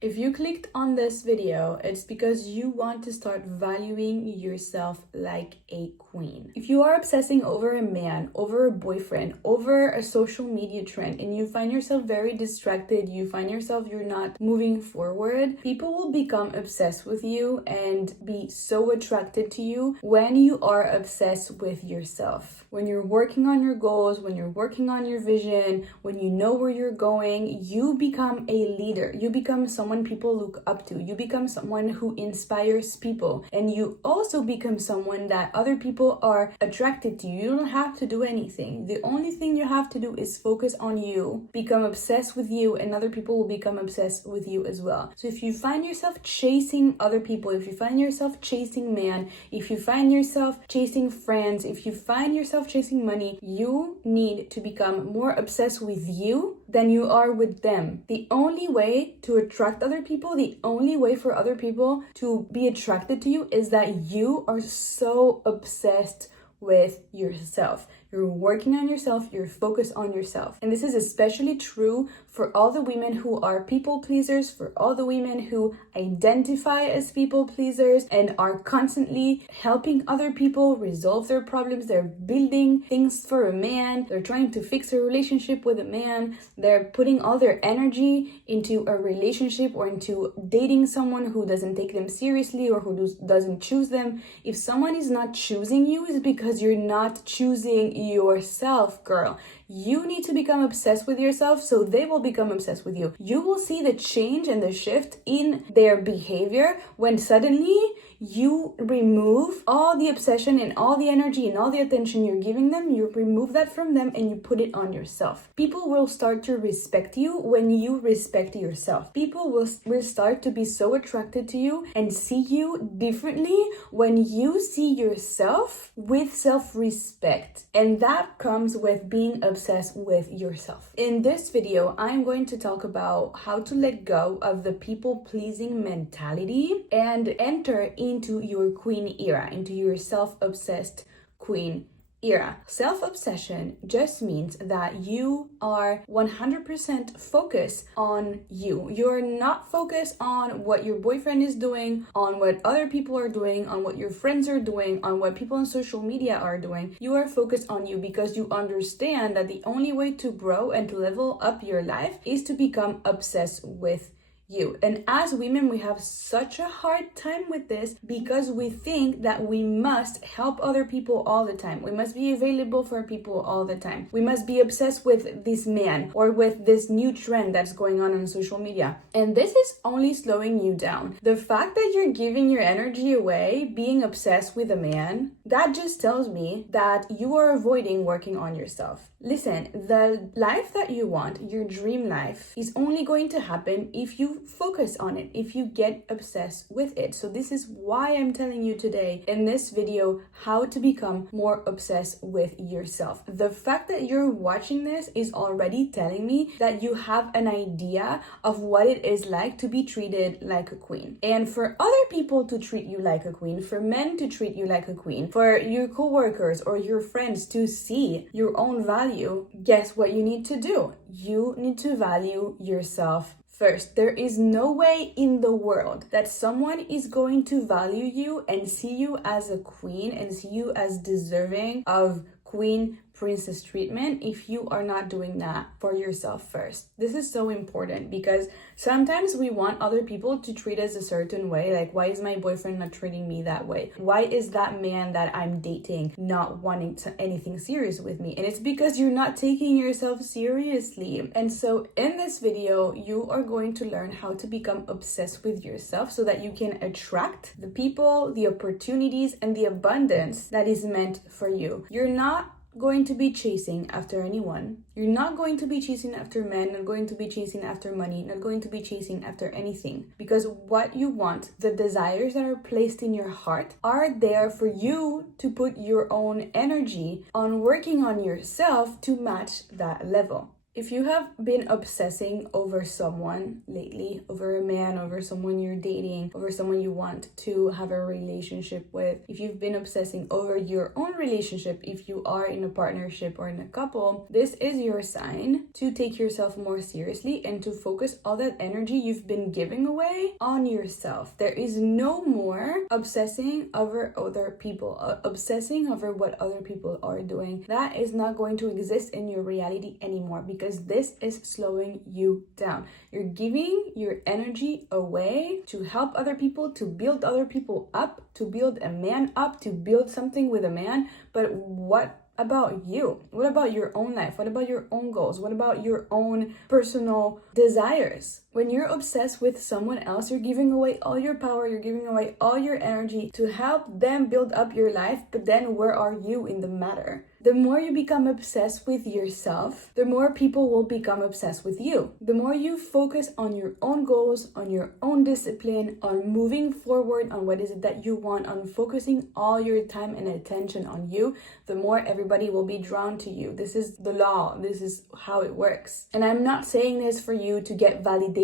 If you clicked on this video, it's because you want to start valuing yourself like a queen. If you are obsessing over a man, over a boyfriend, over a social media trend, and you find yourself very distracted, you find yourself you're not moving forward, people will become obsessed with you and be so attracted to you when you are obsessed with yourself. When you're working on your goals, when you're working on your vision, when you know where you're going, you become a leader. You become someone people look up to. You become someone who inspires people, and you also become someone that other people are attracted to. You don't have to do anything. The only thing you have to do is focus on you, become obsessed with you, and other people will become obsessed with you as well. So if you find yourself chasing other people, if you find yourself chasing man, if you find yourself chasing friends, if you find yourself chasing money, you need to become more obsessed with you than you are with them. The only way to attract other people, the only way for other people to be attracted to you is that you are so obsessed with yourself. You're working on yourself, you're focused on yourself. And this is especially true for all the women who are people pleasers, for all the women who identify as people pleasers and are constantly helping other people resolve their problems. They're building things for a man, they're trying to fix a relationship with a man, they're putting all their energy into a relationship or into dating someone who doesn't take them seriously or who doesn't choose them. If someone is not choosing you, it's because you're not choosing yourself, girl. You need to become obsessed with yourself so they will become obsessed with you. You will see the change and the shift in their behavior when suddenly you remove all the obsession and all the energy and all the attention you're giving them, you remove that from them and you put it on yourself. People will start to respect you when you respect yourself. People will start to be so attracted to you and see you differently when you see yourself with self-respect. And that comes with being obsessed with yourself. In this video, I'm going to talk about how to let go of the people-pleasing mentality and enter into your queen era, into your self-obsessed queen era. Self-obsession just means that you are 100% focused on you. You're not focused on what your boyfriend is doing, on what other people are doing, on what your friends are doing, on what people on social media are doing. You are focused on you because you understand that the only way to grow and to level up your life is to become obsessed with you. And as women, we have such a hard time with this because we think that we must help other people all the time. We must be available for people all the time. We must be obsessed with this man or with this new trend that's going on social media. And this is only slowing you down. The fact that you're giving your energy away, being obsessed with a man, that just tells me that you are avoiding working on yourself. Listen, the life that you want, your dream life, is only going to happen if you focus on it, if you get obsessed with it. So this is why I'm telling you today in this video how to become more obsessed with yourself. The fact that you're watching this is already telling me that you have an idea of what it is like to be treated like a queen. And for other people to treat you like a queen, for men to treat you like a queen, for your coworkers or your friends to see your own value, guess what you need to do? You need to value yourself first. There is no way in the world that someone is going to value you and see you as a queen and see you as deserving of queen princess treatment if you are not doing that for yourself first. This is so important because sometimes we want other people to treat us a certain way. Like, why is my boyfriend not treating me that way? Why is that man that I'm dating not wanting anything serious with me? And it's because you're not taking yourself seriously. And so in this video, you are going to learn how to become obsessed with yourself so that you can attract the people, the opportunities, and the abundance that is meant for you. You're not going to be chasing after anyone. You're not going to be chasing after men, not going to be chasing after money, not going to be chasing after anything. Because what you want, the desires that are placed in your heart, are there for you to put your own energy on working on yourself to match that level. If you have been obsessing over someone lately, over a man, over someone you're dating, over someone you want to have a relationship with, if you've been obsessing over your own relationship, if you are in a partnership or in a couple, this is your sign to take yourself more seriously and to focus all that energy you've been giving away on yourself. There is no more obsessing over other people, obsessing over what other people are doing. That is not going to exist in your reality anymore, because this is slowing you down. You're giving your energy away to help other people, to build other people up, to build a man up, to build something with a man. But what about you? What about your own life? What about your own goals? What about your own personal desires? When you're obsessed with someone else, you're giving away all your power, you're giving away all your energy to help them build up your life, but then where are you in the matter? The more you become obsessed with yourself, the more people will become obsessed with you. The more you focus on your own goals, on your own discipline, on moving forward, on what is it that you want, on focusing all your time and attention on you, the more everybody will be drawn to you. This is the law. This is how it works. And I'm not saying this for you to get validation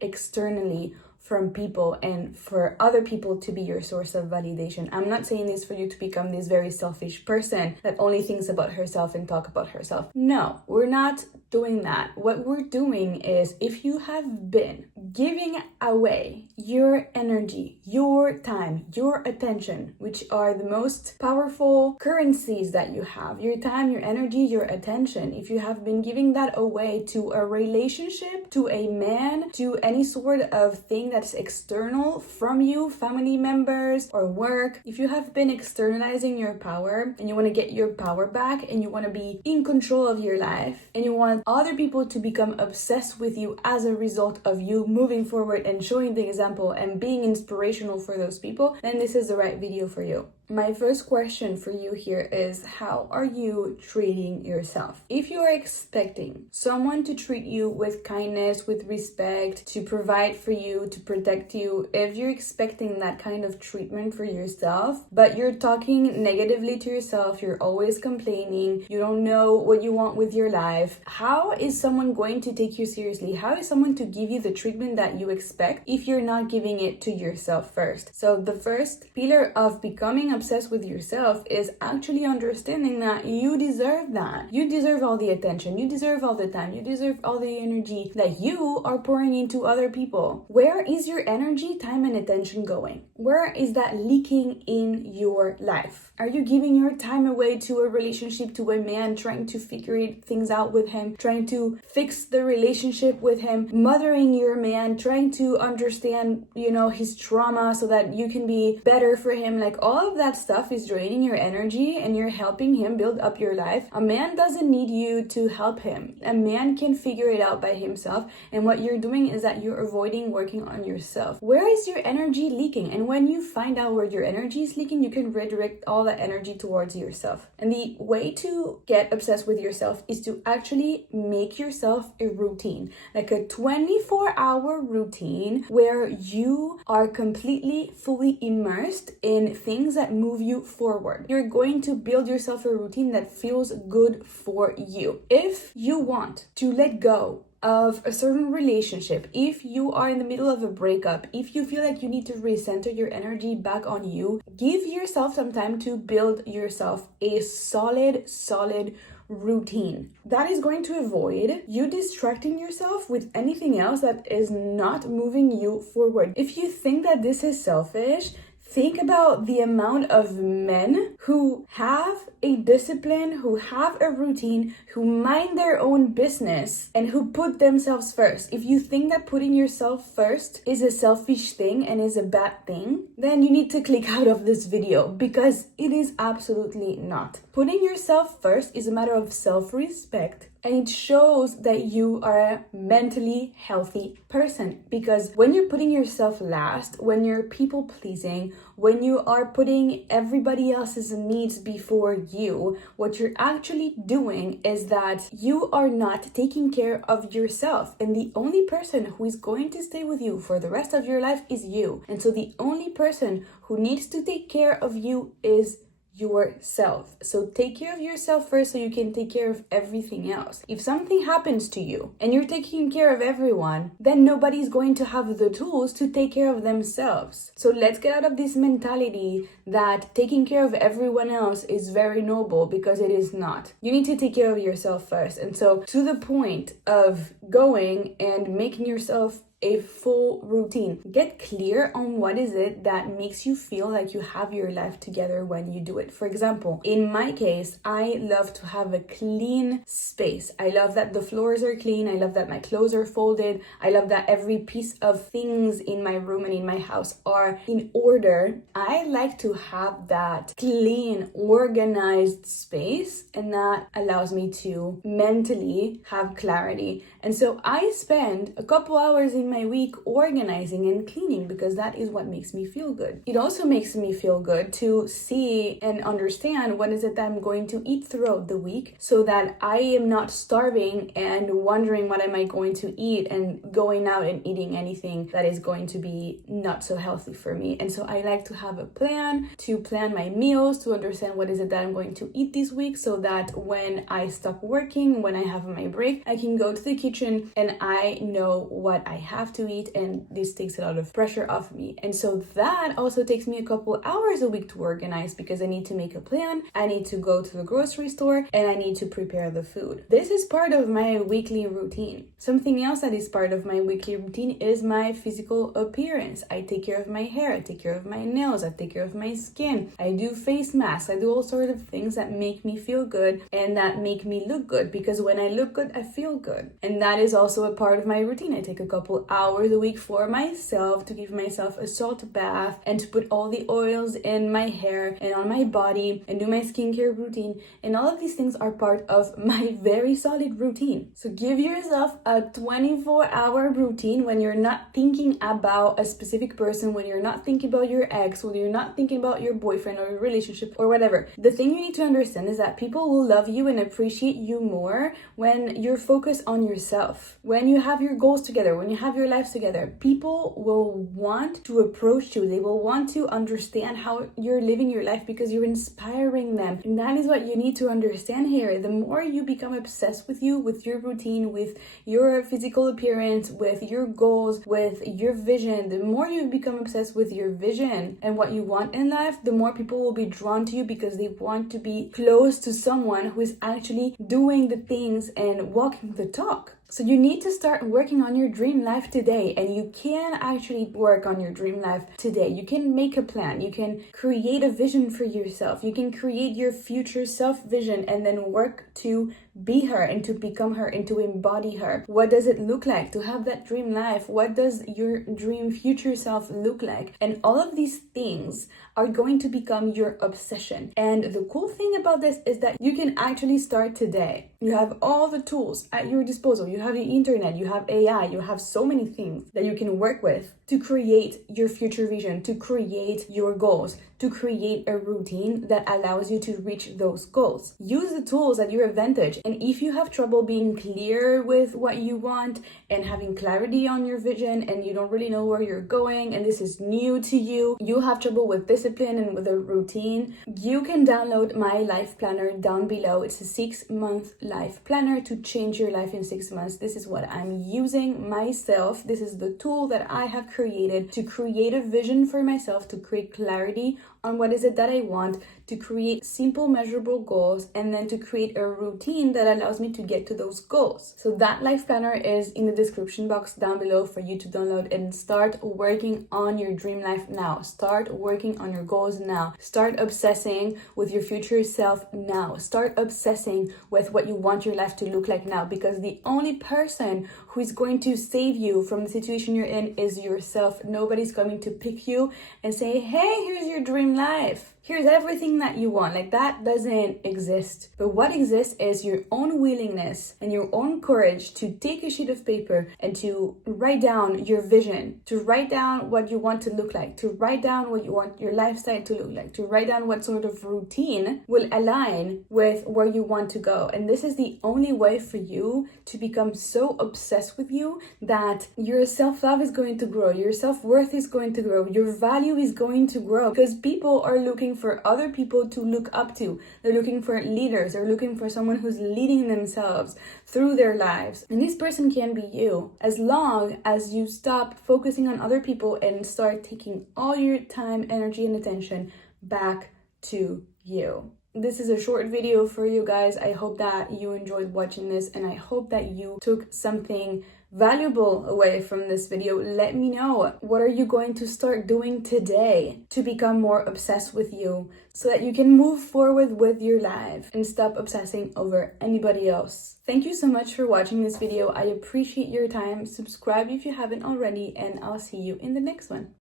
externally from people and for other people to be your source of validation. I'm not saying this for you to become this very selfish person that only thinks about herself and talk about herself. No, we're not doing that. What we're doing is, if you have been giving away your energy, your time, your attention, which are the most powerful currencies that you have, your time, your energy, your attention, if you have been giving that away to a relationship, to a man, to any sort of thing that's external from you, family members or work, if you have been externalizing your power and you want to get your power back and you want to be in control of your life and you want other people to become obsessed with you as a result of you moving forward and showing the example and being inspirational for those people, then this is the right video for you. My first question for you here is, how are you treating yourself? If you are expecting someone to treat you with kindness, with respect, to provide for you, to protect you, if you're expecting that kind of treatment for yourself, but you're talking negatively to yourself, you're always complaining, you don't know what you want with your life, how is someone going to take you seriously? How is someone to give you the treatment that you expect if you're not giving it to yourself first? So the first pillar of becoming obsessed with yourself is actually understanding that you deserve that. You deserve all the attention, you deserve all the time, you deserve all the energy that you are pouring into other people. Where is your energy, time, and attention going? Where is that leaking in your life? Are you giving your time away to a relationship, to a man, trying to figure things out with him, trying to fix the relationship with him, mothering your man, trying to understand, his trauma so that you can be better for him? Like, all of that stuff is draining your energy and you're helping him build up your life. A man doesn't need you to help him. A man can figure it out by himself. And what you're doing is that you're avoiding working on yourself. Where is your energy leaking? And when you find out where your energy is leaking, you can redirect all that energy towards yourself. And the way to get obsessed with yourself is to actually make yourself a routine, like a 24-hour routine where you are completely, fully immersed in things that move you forward. You're going to build yourself a routine that feels good for you. If you want to let go of a certain relationship, if you are in the middle of a breakup, if you feel like you need to recenter your energy back on you, give yourself some time to build yourself a solid routine. That is going to avoid you distracting yourself with anything else that is not moving you forward. If you think that this is selfish, think about the amount of men who have a discipline, who have a routine, who mind their own business, and who put themselves first. If you think that putting yourself first is a selfish thing and is a bad thing, then you need to click out of this video, because it is absolutely not. Putting yourself first is a matter of self-respect. And it shows that you are a mentally healthy person, because when you're putting yourself last, when you're people pleasing, when you are putting everybody else's needs before you, what you're actually doing is that you are not taking care of yourself. And the only person who is going to stay with you for the rest of your life is you. And so the only person who needs to take care of you is yourself. So take care of yourself first so you can take care of everything else. If something happens to you and you're taking care of everyone, then nobody's going to have the tools to take care of themselves. So let's get out of this mentality that taking care of everyone else is very noble, because it is not. You need to take care of yourself first. And so to the point of going and making yourself a full routine. Get clear on what is it that makes you feel like you have your life together when you do it. For example, in my case, I love to have a clean space. I love that the floors are clean. I love that my clothes are folded. I love that every piece of things in my room and in my house are in order. I like to have that clean, organized space, and that allows me to mentally have clarity. And so I spend a couple hours in my week organizing and cleaning, because that is what makes me feel good. It also makes me feel good to see and understand what is it that I'm going to eat throughout the week, so that I am not starving and wondering what am I going to eat and going out and eating anything that is going to be not so healthy for me. And so I like to have a plan, to plan my meals, to understand what is it that I'm going to eat this week, so that when I stop working, when I have my break, I can go to the kitchen and I know what I have to eat, and this takes a lot of pressure off me. And so that also takes me a couple hours a week to organize, because I need to make a plan, I need to go to the grocery store, and I need to prepare the food. This is part of my weekly routine. Something else that is part of my weekly routine is my physical appearance. I take care of my hair, I take care of my nails, I take care of my skin, I do face masks, I do all sorts of things that make me feel good and that make me look good, because when I look good, I feel good. And that is also a part of my routine. I take a couple hours a week for myself to give myself a salt bath and to put all the oils in my hair and on my body and do my skincare routine. And all of these things are part of my very solid routine. So give yourself a 24-hour routine when you're not thinking about a specific person, when you're not thinking about your ex, when you're not thinking about your boyfriend or your relationship or whatever. The thing you need to understand is that people will love you and appreciate you more when you're focused on yourself. When you have your goals together, when you have your lives together, people will want to approach you. They will want to understand how you're living your life, because you're inspiring them. And that is what you need to understand here. The more you become obsessed with you, with your routine, with your physical appearance, with your goals, with your vision, the more you become obsessed with your vision and what you want in life, the more people will be drawn to you, because they want to be close to someone who is actually doing the things and walking the talk. So you need to start working on your dream life today, and you can actually work on your dream life today. You can make a plan, you can create a vision for yourself, you can create your future self vision and then work to be her and to become her and to embody her. What does it look like to have that dream life? What does your dream future self look like? And all of these things are going to become your obsession. And the cool thing about this is that you can actually start today. You have all the tools at your disposal. You have the internet, you have AI, you have so many things that you can work with to create your future vision, to create your goals, to create a routine that allows you to reach those goals. Use the tools at your advantage. And if you have trouble being clear with what you want and having clarity on your vision, and you don't really know where you're going, and this is new to you, you have trouble with discipline and with a routine, you can download my life planner down below. It's a 6-month life planner to change your life in 6 months. This is what I'm using myself. This is the tool that I have created to create a vision for myself, to create clarity on what is it that I want, to create simple measurable goals, and then to create a routine that allows me to get to those goals. So that life planner is in the description box down below for you to download and start working on your dream life now. Start working on your goals now. Start obsessing with your future self now. Start obsessing with what you want your life to look like now, because the only person who is going to save you from the situation you're in is yourself. Nobody's coming to pick you and say, hey, here's your dream life. Here's everything that you want. Like, that doesn't exist. But what exists is your own willingness and your own courage to take a sheet of paper and to write down your vision, to write down what you want to look like, to write down what you want your lifestyle to look like, to write down what sort of routine will align with where you want to go. And this is the only way for you to become so obsessed with you that your self-love is going to grow, your self-worth is going to grow, your value is going to grow, because people people are looking for other people to look up to. They're looking for leaders. They're looking for someone who's leading themselves through their lives. And this person can be you, as long as you stop focusing on other people and start taking all your time, energy, and attention back to you. This is a short video for you guys. I hope that you enjoyed watching this, and I hope that you took something valuable away from this video. Let me know, what are you going to start doing today to become more obsessed with you, so that you can move forward with your life and stop obsessing over anybody else. Thank you so much for watching this video. I appreciate your time. Subscribe if you haven't already, and I'll see you in the next one.